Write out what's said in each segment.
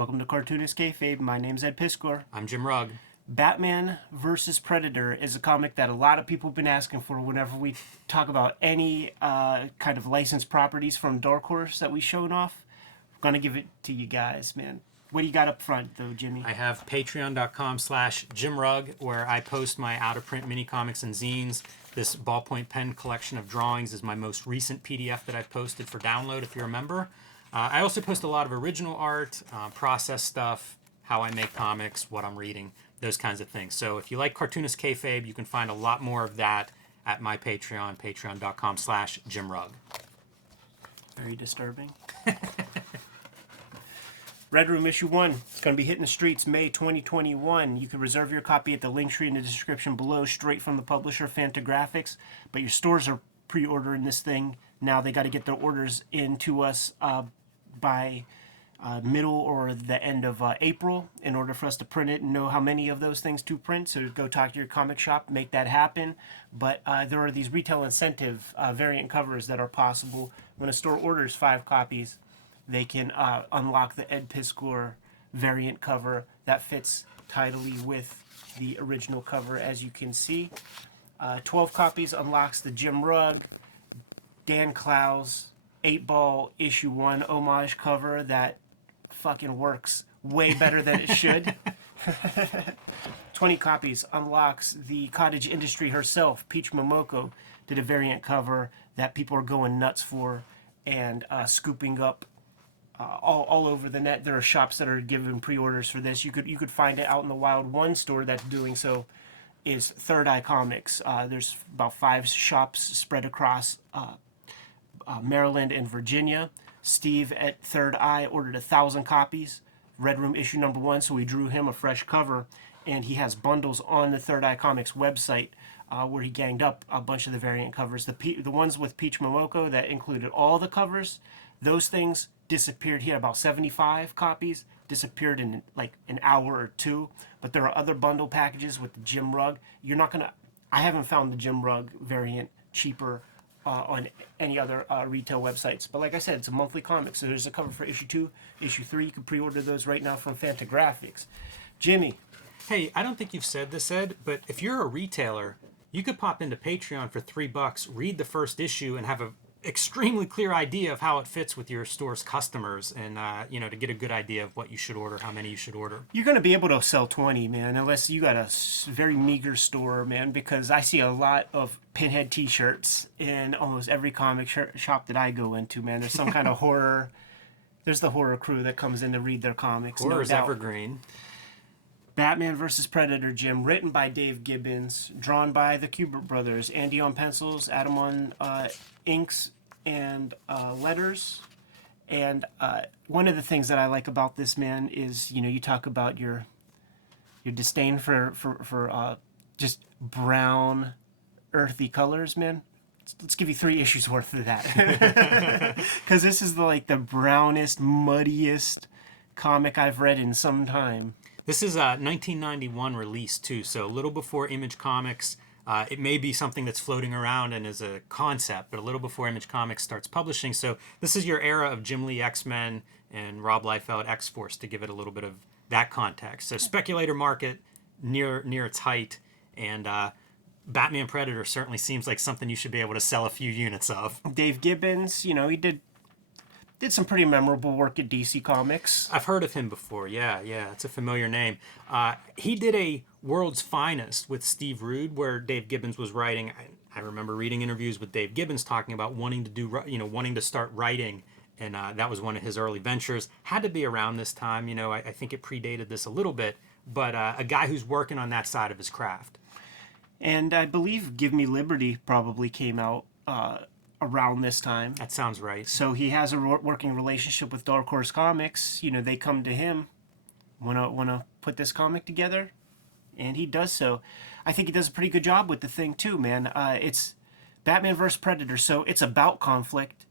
Welcome to Cartoonist Kayfabe. My name's Ed Piskor. I'm Jim Rugg. Batman versus Predator is a comic that a lot of people have been asking for whenever we talk about any kind of licensed properties from Dark Horse that we showed off. I'm going to give it to you guys, man. What do you got up front, though, Jimmy? I have patreon.com/JimRugg, where I post my out-of-print mini-comics and zines. This ballpoint pen collection of drawings is my most recent PDF that I've posted for download, if you remember. I also post a lot of original art, process stuff, how I make comics, what I'm reading, those kinds of things. So if you like Cartoonist Kayfabe, you can find a lot more of that at my Patreon, patreon.com/JimRugg. Very disturbing. Red Room Issue 1. It's going to be hitting the streets May 2021. You can reserve your copy at the link tree in the description below, straight from the publisher, Fantagraphics. But your stores are pre-ordering this thing. Now they got to get their orders in to us by middle or the end of April in order for us to print it and know how many of those things to print. So go talk to your comic shop, make that happen. But there are these retail incentive variant covers that are possible. When a store orders 5 copies, they can unlock the Ed Piskor variant cover that fits tidily with the original cover, as you can see. 12 copies unlocks the Jim Rugg, Dan Clowes 8-ball issue 1 homage cover that fucking works way better than it should. 20 copies unlocks the cottage industry herself, Peach Momoko, did a variant cover that people are going nuts for and scooping up all over the net. There are shops that are giving pre-orders for this. You could find it out in the Wild One store that's doing so. Is Third Eye Comics. There's about 5 shops spread across Maryland and Virginia. Steve at Third Eye ordered 1,000 copies, Red Room issue number 1, so we drew him a fresh cover, and he has bundles on the Third Eye Comics website where he ganged up a bunch of the variant covers. The ones with Peach Momoko that included all the covers, those things disappeared. He had about 75 copies, disappeared in like an hour or 2. But there are other bundle packages with the Jim Rugg. You're not gonna. I haven't found the Jim Rugg variant cheaper on any other retail websites. But like I said, it's a monthly comic, so there's a cover for issue 2, issue 3. You can pre-order those right now from Fantagraphics. Jimmy. Hey, I don't think you've said this, Ed, but if you're a retailer, you could pop into Patreon for $3, read the first issue, and have a extremely clear idea of how it fits with your store's customers, and to get a good idea of what you should order, how many you should order. You're going to be able to sell 20, man, unless you got a very meager store, man, because I see a lot of Pinhead t-shirts in almost every comic shop that I go into, man. There's some kind of horror. There's the horror crew that comes in to read their comics. Horror's evergreen. Batman vs. Predator, Jim, written by Dave Gibbons, drawn by the Kubert brothers, Andy on pencils, Adam on inks and letters. And one of the things that I like about this, man, is, you talk about your disdain for just brown, earthy colors, man. Let's give you 3 issues worth of that. Because this is the brownest, muddiest comic I've read in some time. This is a 1991 release, too, so a little before Image Comics. It may be something that's floating around and is a concept, but a little before Image Comics starts publishing. So this is your era of Jim Lee X-Men and Rob Liefeld X-Force, to give it a little bit of that context. So speculator market near its height, and Batman Predator certainly seems like something you should be able to sell a few units of. Dave Gibbons, he did some pretty memorable work at DC Comics. I've heard of him before. Yeah, it's a familiar name. He did a World's Finest with Steve Rude, where Dave Gibbons was writing. I remember reading interviews with Dave Gibbons talking about wanting to start writing, and that was one of his early ventures. Had to be around this time. I think it predated this a little bit, but a guy who's working on that side of his craft. And I believe Give Me Liberty probably came out around this time. That sounds right. So he has a working relationship with Dark Horse Comics. They come to him, wanna put this comic together, and he does so. I think he does a pretty good job with the thing too, man. It's Batman vs. Predator, so it's about conflict,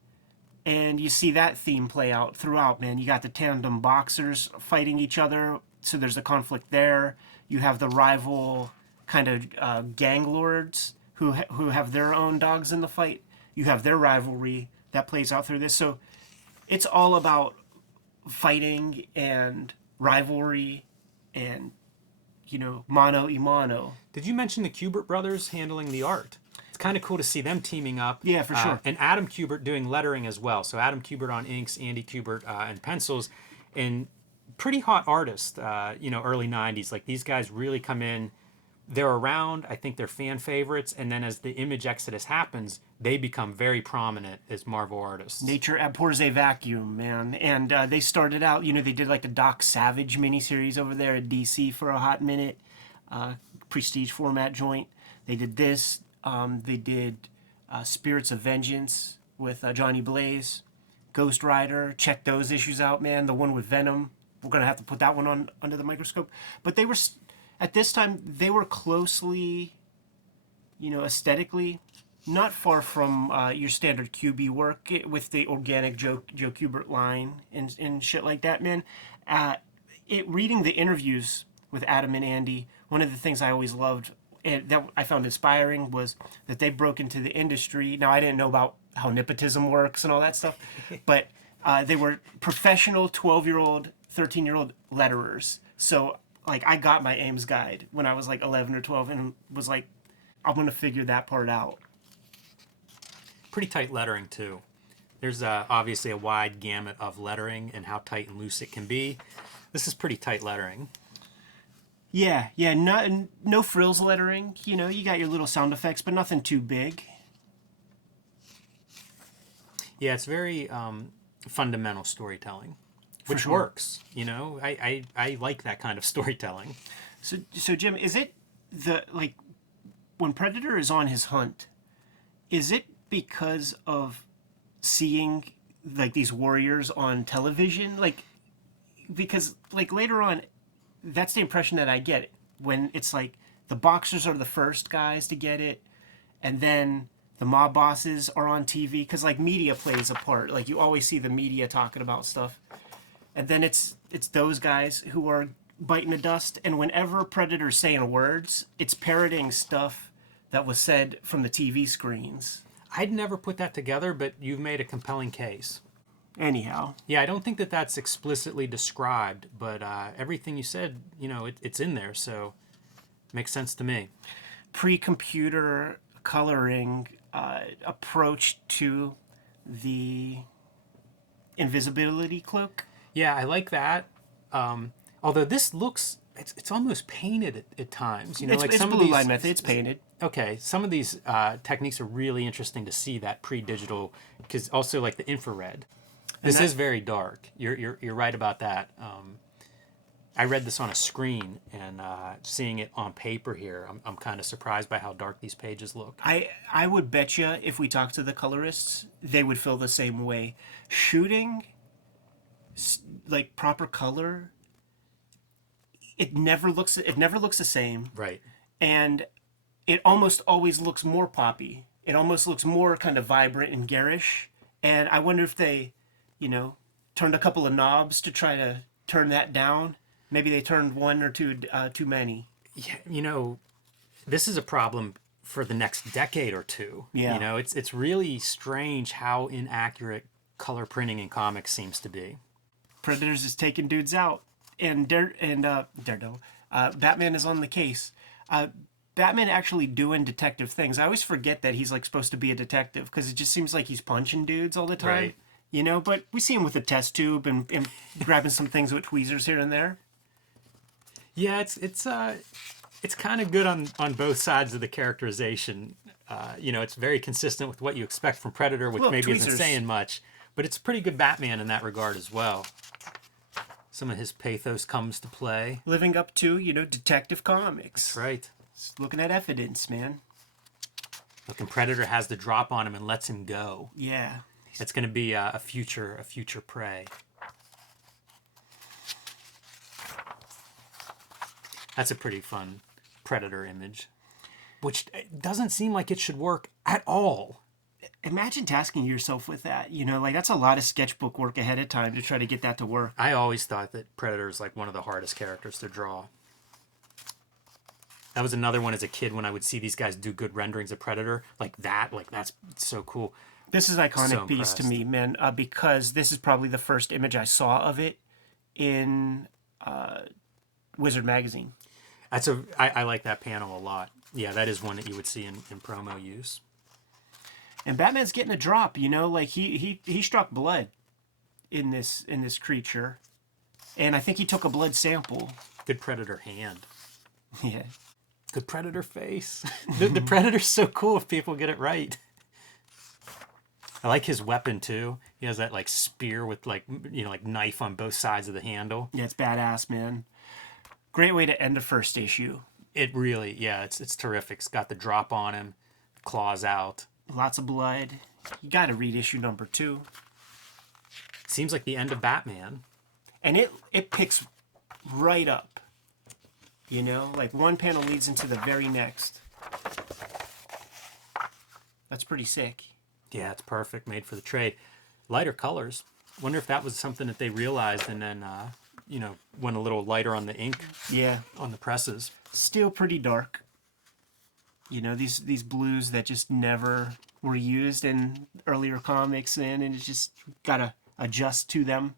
and you see that theme play out throughout, man. You got the tandem boxers fighting each other, so there's a conflict there. You have the rival kind of gang lords who have their own dogs in the fight. You have their rivalry that plays out through this. So it's all about fighting and rivalry and, mano y mano. Did you mention the Kubert brothers handling the art? It's kind of cool to see them teaming up. Yeah, for sure. And Adam Kubert doing lettering as well. So Adam Kubert on inks, Andy Kubert and pencils, and pretty hot artists. Early '90s. Like these guys really come in. They're around. I think they're fan favorites. And then as the image exodus happens, they become very prominent as Marvel artists. Nature abhors a vacuum, man. And they started out, they did like the Doc Savage miniseries over there at DC for a hot minute. Prestige format joint. They did this. They did Spirits of Vengeance with Johnny Blaze. Ghost Rider. Check those issues out, man. The one with Venom. We're going to have to put that one on under the microscope. But they were... At this time, they were closely, aesthetically, not far from your standard QB work with the organic Joe Kubert line and shit like that, man. Reading the interviews with Adam and Andy, one of the things I always loved and that I found inspiring was that they broke into the industry. Now, I didn't know about how nepotism works and all that stuff, but they were professional 12-year-old, 13-year-old letterers. So, like, I got my Ames guide when I was like 11 or 12 and was like, I'm going to figure that part out. Pretty tight lettering, too. There's obviously a wide gamut of lettering and how tight and loose it can be. This is pretty tight lettering. Yeah, no frills lettering. You got your little sound effects, but nothing too big. Yeah, it's very fundamental storytelling, which sure. works. I like that kind of storytelling. So Jim, is it when Predator is on his hunt, is it because of seeing like these warriors on television? Because later on, that's the impression that I get when it's like the boxers are the first guys to get it, and then the mob bosses are on TV, because like media plays a part. Like you always see the media talking about stuff, and then it's those guys who are biting the dust. And whenever Predator's saying words, it's parroting stuff that was said from the TV screens. I'd never put that together, but you've made a compelling case. Anyhow. Yeah, I don't think that that's explicitly described, but everything you said, it's in there, so it makes sense to me. Pre-computer coloring approach to the invisibility cloak. Yeah, I like that. Although this looks, it's almost painted at times. It's some blue line method. It's painted. Okay, some of these techniques are really interesting to see that pre-digital, because also like the infrared. This is very dark. You're right about that. I read this on a screen, and seeing it on paper here, I'm kind of surprised by how dark these pages look. I would bet you if we talked to the colorists, they would feel the same way. Shooting like proper color, it never looks the same. Right. And it almost always looks more poppy. It almost looks more kind of vibrant and garish. And I wonder if they, turned a couple of knobs to try to turn that down. Maybe they turned one or two too many. Yeah, this is a problem for the next decade or two. Yeah. It's really strange how inaccurate color printing in comics seems to be. Predators is taking dudes out, and Daredevil, Batman is on the case. Batman actually doing detective things. I always forget that he's like supposed to be a detective, because it just seems like he's punching dudes all the time. Right. But we see him with a test tube and grabbing some things with tweezers here and there. Yeah, it's kind of good on both sides of the characterization. It's very consistent with what you expect from Predator, which maybe isn't saying much, but it's pretty good Batman in that regard as well. Some of his pathos comes to play. Living up to, Detective Comics. That's right. Just looking at evidence, man. Look, and Predator has the drop on him and lets him go. Yeah. It's going to be a future prey. That's a pretty fun Predator image, which doesn't seem like it should work at all. Imagine tasking yourself with that. That's a lot of sketchbook work ahead of time to try to get that to work. I always thought that Predator is like one of the hardest characters to draw. That was another one as a kid when I would see these guys do good renderings of Predator. That's so cool. This is an iconic piece to me, man, because this is probably the first image I saw of it in Wizard magazine. I like that panel a lot. Yeah, that is one that you would see in promo use. And Batman's getting a drop, like he struck blood in this creature. And I think he took a blood sample. Good Predator hand. Yeah. Good Predator face. The Predator's so cool if people get it right. I like his weapon too. He has that like spear with like knife on both sides of the handle. Yeah, it's badass, man. Great way to end a first issue. It really, yeah, it's terrific. It's got the drop on him, claws out. Lots of blood. You got to read issue number 2. Seems like the end of Batman. And it picks right up. Like one panel leads into the very next. That's pretty sick. Yeah, it's perfect. Made for the trade. Lighter colors. Wonder if that was something that they realized and then, went a little lighter on the ink. Yeah. On the presses. Still pretty dark. These blues that just never were used in earlier comics, and it just gotta adjust to them.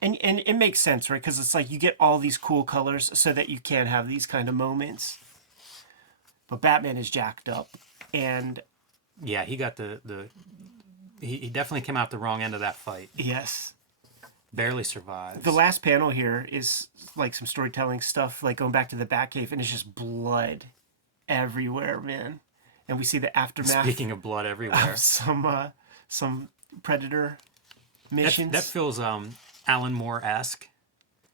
And it makes sense, right? Because it's like you get all these cool colors so that you can have these kind of moments. But Batman is jacked up, and yeah, he got he definitely came out the wrong end of that fight. Yes, barely survives. The last panel here is like some storytelling stuff, like going back to the Batcave, and it's just blood everywhere, man. And we see the aftermath. Speaking of blood everywhere, of some Predator missions. That feels Alan Moore-esque.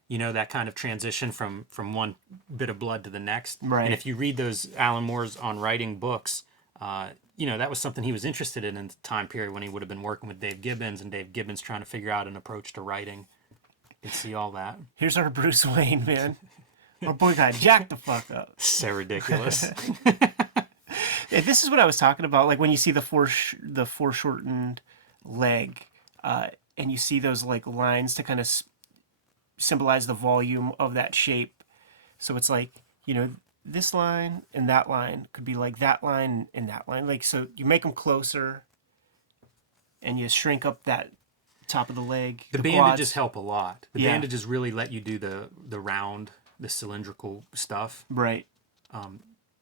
That kind of transition from one bit of blood to the next. Right. And if you read those Alan Moore's on writing books, that was something he was interested in the time period when he would have been working with Dave Gibbons, and Dave Gibbons trying to figure out an approach to writing. You can see all that. Here's our Bruce Wayne, man. Our boy got jacked the fuck up. So ridiculous. Yeah, this is what I was talking about. Like when you see the foreshortened leg, and you see those like lines to kind of symbolize the volume of that shape. So it's like, this line and that line could be like that line and that line. Like, so you make them closer and you shrink up that top of the leg. The bandages help a lot. The Yeah. bandages really let you do the round, the cylindrical stuff. Right.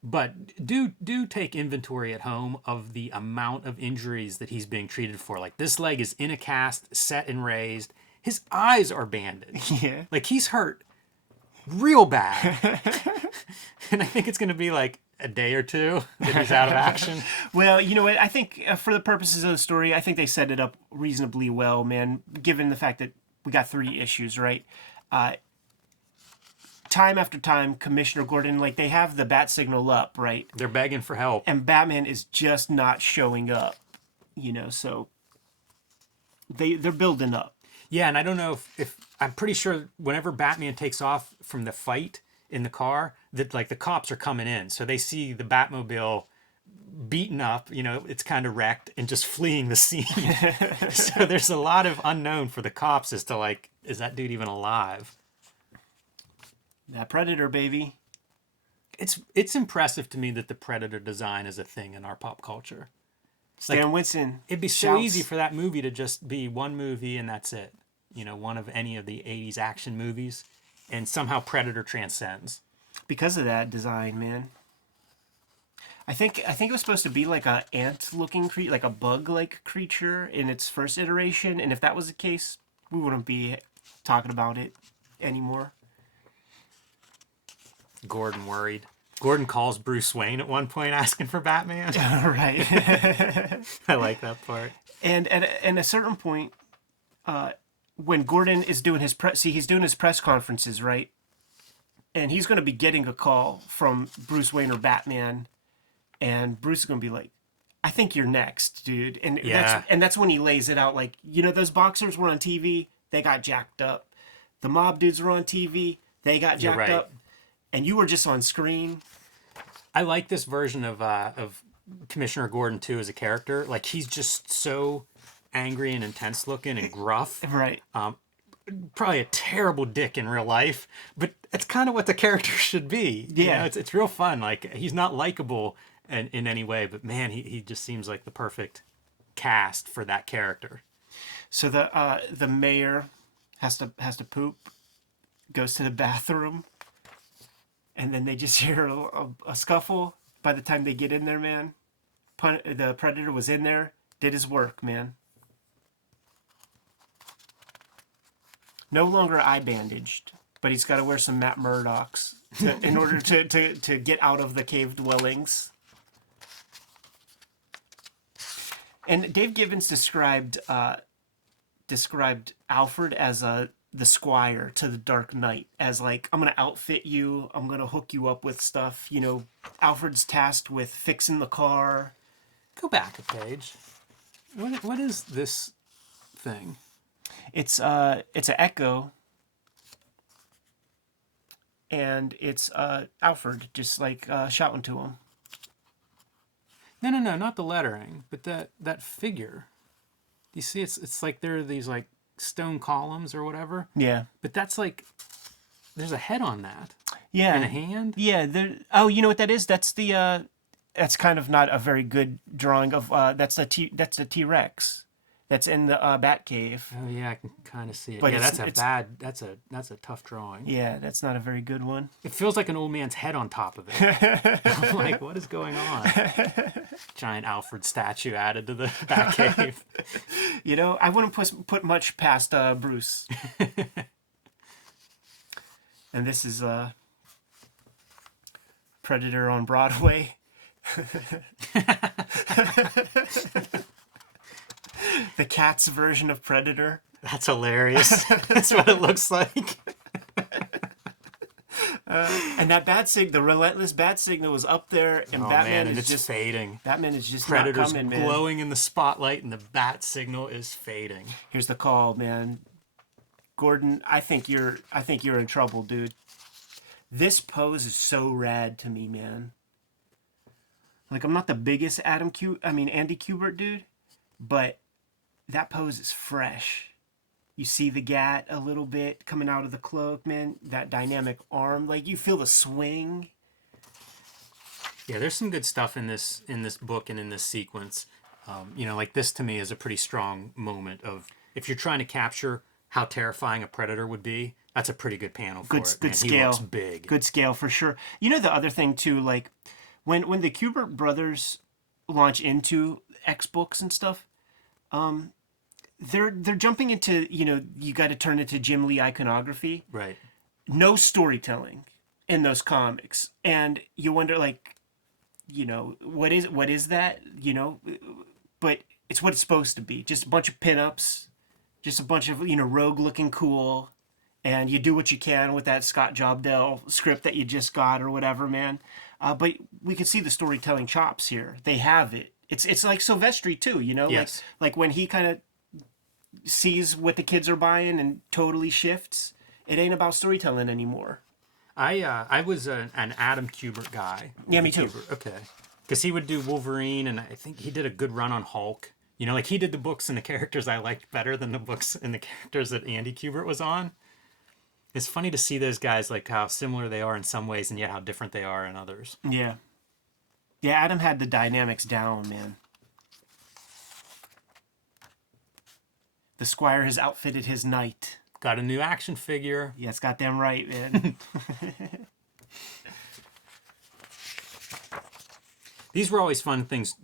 But do take inventory at home of the amount of injuries that he's being treated for. Like this leg is in a cast, set and raised. His eyes are bandaged. Yeah. Like he's hurt real bad. And I think it's going to be like a day or two that he's out of action. Well, you know what? I think for the purposes of the story, I think they set it up reasonably well, man, given the fact that we got 3 issues, right? Time after time, Commissioner Gordon, like they have the bat signal up, right? They're begging for help. And Batman is just not showing up, so they're building up. Yeah, and I don't know if I'm pretty sure whenever Batman takes off from the fight in the car, that like the cops are coming in. So they see the Batmobile beaten up, it's kind of wrecked and just fleeing the scene. So there's a lot of unknown for the cops as to like, is that dude even alive? That Predator, baby. It's impressive to me that the Predator design is a thing in our pop culture. Stan Winston. It'd be so easy for that movie to just be one movie and that's it. One of any of the 80s action movies, and somehow Predator transcends. Because of that design, man. I think it was supposed to be like a ant-looking creature, like a bug-like creature in its first iteration, and if that was the case, we wouldn't be talking about it anymore. Gordon worried. Gordon calls Bruce Wayne at one point asking for Batman. Right. I like that part. And at a certain point, when Gordon is doing his he's doing his press conferences, right? And he's going to be getting a call from Bruce Wayne or Batman, and Bruce is going to be like, "I think you're next, dude." And that's when he lays it out, like, those boxers were on TV, they got jacked up. The mob dudes were on TV, they got jacked up, and you were just on screen. I like this version of Commissioner Gordon too as a character. Like he's just so angry and intense looking and gruff. Right. Probably a terrible dick in real life, but it's kind of what the character should be. Yeah. It's real fun. Like he's not likable in any way, but man, he just seems like the perfect cast for that character. So the mayor has to poop. goes to the bathroom, and then they just hear a scuffle. By the time they get in there, man, the predator was in there, did his work, man. No longer eye bandaged, but he's got to wear some Matt Murdock's in order to get out of the cave dwellings. And Dave Gibbons described Alfred as the squire to the Dark Knight, as like, I'm gonna outfit you, I'm gonna hook you up with stuff. You know, Alfred's tasked with fixing the car. Go back a page. What is this thing? It's an echo, and it's Alfred just like shouting to him. No, not the lettering, but that figure. You see, it's like there are these like stone columns or whatever. Yeah. But that's like, there's a head on that. Yeah. And a hand. Yeah. Oh, you know what that is? That's the. That's kind of not a very good drawing of. That's a T-Rex. That's in the Batcave. Oh yeah, I can kind of see it. But yeah, that's a tough drawing. Yeah, that's not a very good one. It feels like an old man's head on top of it. I'm like, what is going on? Giant Alfred statue added to the Batcave. You know, I wouldn't put much past Bruce. And this is Predator on Broadway. The Cats version of Predator. That's hilarious. That's what it looks like. And that the relentless bat signal was up there, and Batman is it's just fading. Batman is just Predator's not coming, man. glowing in the spotlight, and the bat signal is fading. Here's the call, man. Gordon, I think you're in trouble, dude. This pose is so rad to me, man. Like, I'm not the biggest Andy Kubert dude, but that pose is fresh. You see the gat a little bit coming out of the cloak, man. That dynamic arm, like you feel the swing. Yeah, there's some good stuff in this book and in this sequence. You know, like this to me is a pretty strong moment of, if you're trying to capture how terrifying a predator would be, that's a pretty good panel for it. Good scale. He looks big. Good scale for sure. You know, the other thing too, like when the Kubert brothers launch into X books and stuff, they're jumping into, you know, you got to turn into Jim Lee iconography. Right. No storytelling in those comics, and you wonder, like, you know, what is that, you know? But it's what it's supposed to be. Just a bunch of pinups, just a bunch of, you know, rogue looking cool, and you do what you can with that Scott Jobdell script that you just got or whatever, man. But we can see the storytelling chops here. They have it. It's like Silvestri too, you know? Yes. Like when he kind of sees what the kids are buying and totally shifts, it ain't about storytelling anymore. I was an Adam Kubert guy. Yeah, me too. Kubert. Okay. Because he would do Wolverine, and I think he did a good run on Hulk. You know, like he did the books and the characters I liked better than the books and the characters that Andy Kubert was on. It's funny to see those guys, like how similar they are in some ways and yet how different they are in others. Yeah. Yeah, Adam had the dynamics down, man. The Squire has outfitted his knight. Got a new action figure. Yeah, it's goddamn right, man. These were always fun things.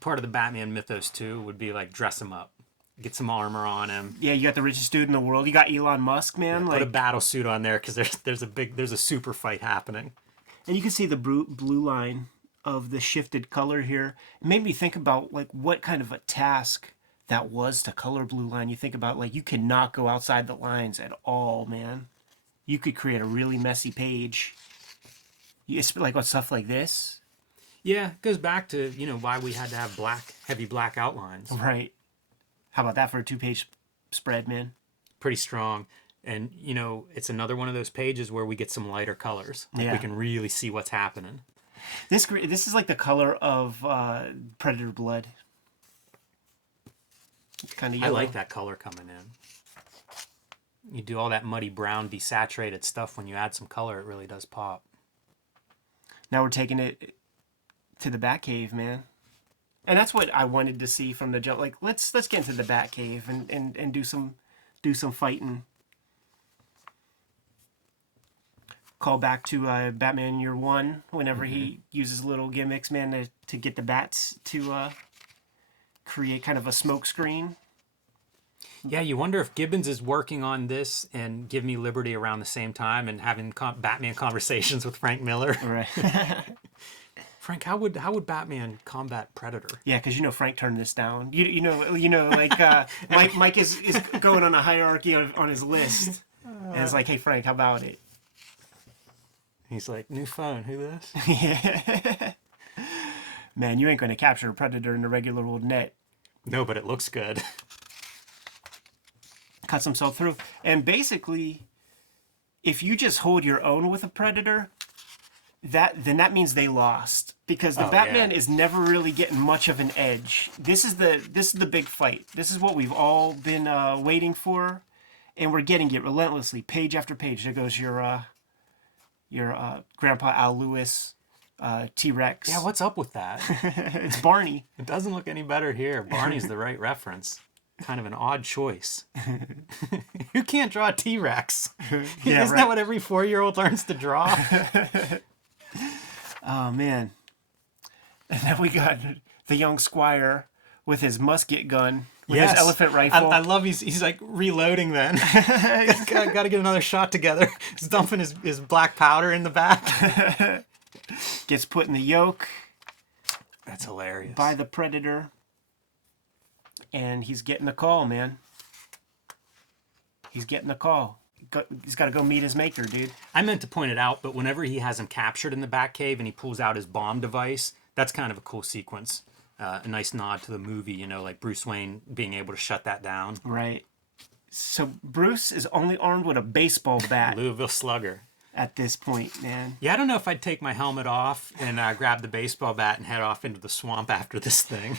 Part of the Batman mythos, too, would be like dress him up. Get some armor on him. Yeah, you got the richest dude in the world. You got Elon Musk, man. Yeah, like, put a battle suit on there because there's a super fight happening. And you can see the blue line of the shifted color here. It made me think about like what kind of a task that was to color blue line. You think about, like, you cannot go outside the lines at all, man. You could create a really messy page. It's like what stuff like this. Yeah, it goes back to, you know, why we had to have heavy black outlines. Right. How about that for a 2-page spread, man? Pretty strong. And, you know, it's another one of those pages where we get some lighter colors. Like Yeah. we can really see what's happening. This is like the color of Predator blood. It's kind of yellow. I like that color coming in. You do all that muddy brown desaturated stuff, when you add some color, it really does pop. Now we're taking it to the Batcave, man. And that's what I wanted to see from the jump. Like, let's get into the Batcave and do some fighting. call back to Batman Year One whenever he uses little gimmicks, man, to get the bats to create kind of a smoke screen. Yeah, you wonder if Gibbons is working on this and Give Me Liberty around the same time and having Batman conversations with Frank Miller. Right. Frank, how would Batman combat Predator? Yeah, because Frank turned this down. You know, like Mike is going on a hierarchy on his list, and it's like, hey Frank, how about it? He's like, new phone, who this? Yeah. Man, you ain't going to capture a Predator in the regular old net. No, but it looks good. Cuts himself through, and basically, if you just hold your own with a Predator, then that means they lost, because the Batman is never really getting much of an edge. This is the big fight. This is what we've all been waiting for, and we're getting it relentlessly, page after page. There goes your Grandpa Al Lewis, T-Rex. Yeah, what's up with that? It's Barney. It doesn't look any better here. Barney's the right reference. Kind of an odd choice. Who can't draw a T-Rex? Yeah, Isn't that what every 4-year-old learns to draw? Oh, man. And then we got the young squire with his musket gun, with his elephant rifle. I love he's like reloading then. Got to get another shot together. He's dumping his black powder in the back. Gets put in the yoke. That's hilarious. By the Predator. And he's getting the call, man. He's getting the call. He's got to go meet his maker, dude. I meant to point it out, but whenever he has him captured in the Batcave and he pulls out his bomb device, that's kind of a cool sequence. A nice nod to the movie, like Bruce Wayne being able to shut that down. Right. So Bruce is only armed with a baseball bat. Louisville Slugger. At this point, man. Yeah, I don't know if I'd take my helmet off and grab the baseball bat and head off into the swamp after this thing.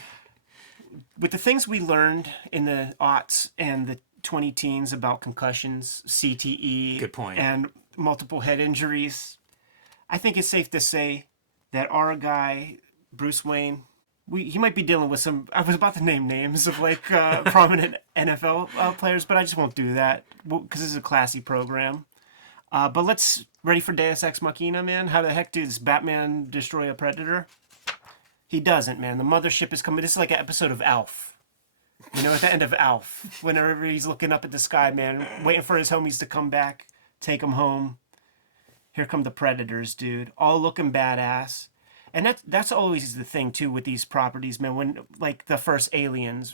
With the things we learned in the aughts and the 2010s about concussions, CTE, good point, and multiple head injuries, I think it's safe to say that our guy, Bruce Wayne, he might be dealing with some, I was about to name names of prominent NFL players, but I just won't do that because this is a classy program. But let's, ready for Deus Ex Machina, man? How the heck does Batman destroy a Predator? He doesn't, man. The mothership is coming. This is like an episode of Alf. At the end of Alf. Whenever he's looking up at the sky, man, waiting for his homies to come back, take him home. Here come the Predators, dude. All looking badass. And that's always the thing, too, with these properties, man. When, like, the first Alien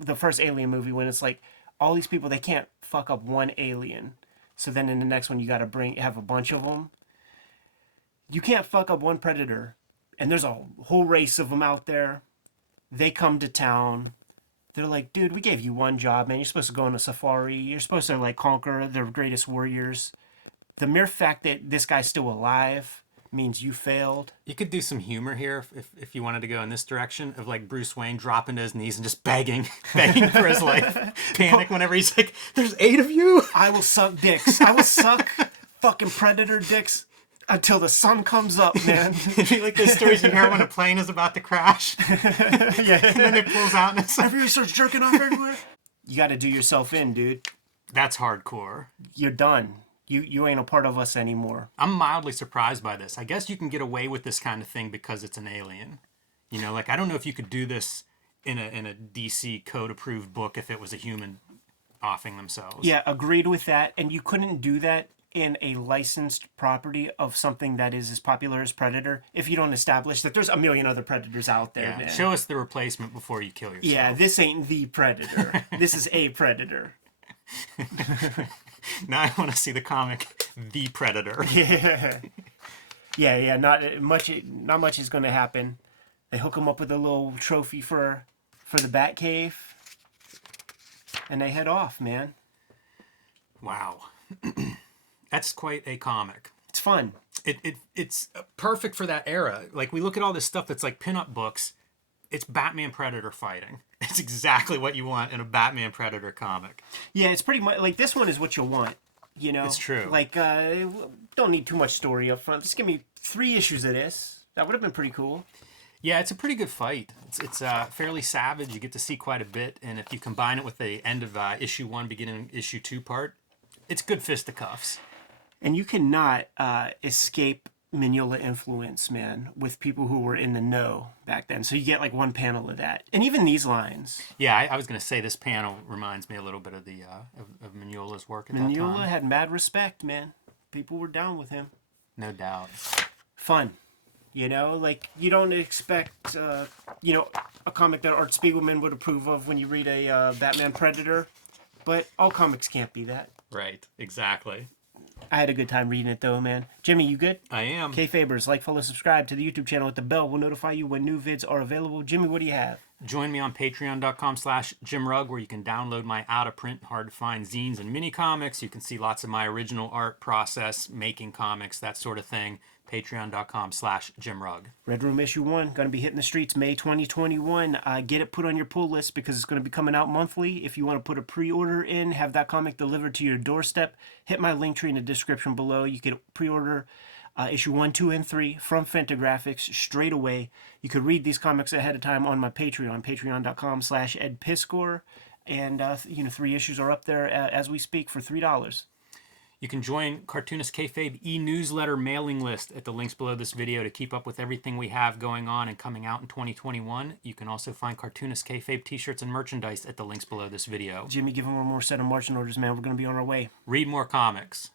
movie, when it's like, all these people, they can't fuck up one alien. So then in the next one, you got to have a bunch of them. You can't fuck up one Predator. And there's a whole race of them out there. They come to town. They're like, dude, we gave you one job, man. You're supposed to go on a safari. You're supposed to, conquer the greatest warriors. The mere fact that this guy's still alive means you failed. You could do some humor here if you wanted to go in this direction of, Bruce Wayne dropping to his knees and just begging for his life. Panic whenever he's like, there's 8 of you? I will suck dicks. I will suck fucking Predator dicks until the sun comes up, man. It'd be like those stories you hear when a plane is about to crash. Yeah. And then it pulls out and it's like... Everybody starts jerking off everywhere. You got to do yourself in, dude. That's hardcore. You're done. You ain't a part of us anymore. I'm mildly surprised by this. I guess you can get away with this kind of thing because it's an alien. I don't know if you could do this in a DC code-approved book if it was a human offing themselves. Yeah, agreed with that. And you couldn't do that in a licensed property of something that is as popular as Predator if you don't establish that there's a million other Predators out there. Yeah, show us the replacement before you kill yourself. Yeah, this ain't the Predator. This is a Predator. Now I want to see the comic The Predator. Yeah. Not much is going to happen. They hook him up with a little trophy for the Batcave, and they head off, man. Wow. That's quite a comic. It's fun. It's perfect for that era. We look at all this stuff that's like pinup books. It's Batman Predator fighting. It's exactly what you want in a Batman Predator comic. Yeah, it's pretty much this one is what you want. It's true. Don't need too much story up front. Just give me 3 issues of this. That would have been pretty cool. Yeah, it's a pretty good fight. It's fairly savage. You get to see quite a bit, and if you combine it with the end of issue 1, beginning issue 2 part, it's good fisticuffs. And you cannot escape Mignola influence, man, with people who were in the know back then. So you get like one panel of that, and even these lines. Yeah, I was going to say this panel reminds me a little bit of the of Mignola's work at that Mignola time. had mad respect, man. People were down with him. No doubt. Fun, you know, like you don't expect, you know, a comic that Art Spiegelman would approve of when you read a Batman Predator, but all comics can't be that. Right. Exactly. I had a good time reading it though, man. Jimmy, you good? I am. Kayfabers, like, follow, subscribe to the YouTube channel with the bell. Will notify you when new vids are available. Jimmy, what do you have? Join me on patreon.com/JimRugg, where you can download my out-of-print, hard-to-find zines and mini-comics. You can see lots of my original art process, making comics, that sort of thing. Patreon.com/JimRugg. Red Room issue 1, going to be hitting the streets May 2021. Get it put on your pull list because it's going to be coming out monthly. If you want to put a pre-order in, have that comic delivered to your doorstep, hit my link tree in the description below. You can pre-order issue 1, 2, and 3 from Fantagraphics straight away. You could read these comics ahead of time on my Patreon, patreon.com/EdPiskor. And, you know, 3 issues are up there as we speak for $3. You can join Cartoonist Kayfabe e-newsletter mailing list at the links below this video to keep up with everything we have going on and coming out in 2021. You can also find Cartoonist Kayfabe t-shirts and merchandise at the links below this video. Jimmy, give him one more set of marching orders, man. We're going to be on our way. Read more comics.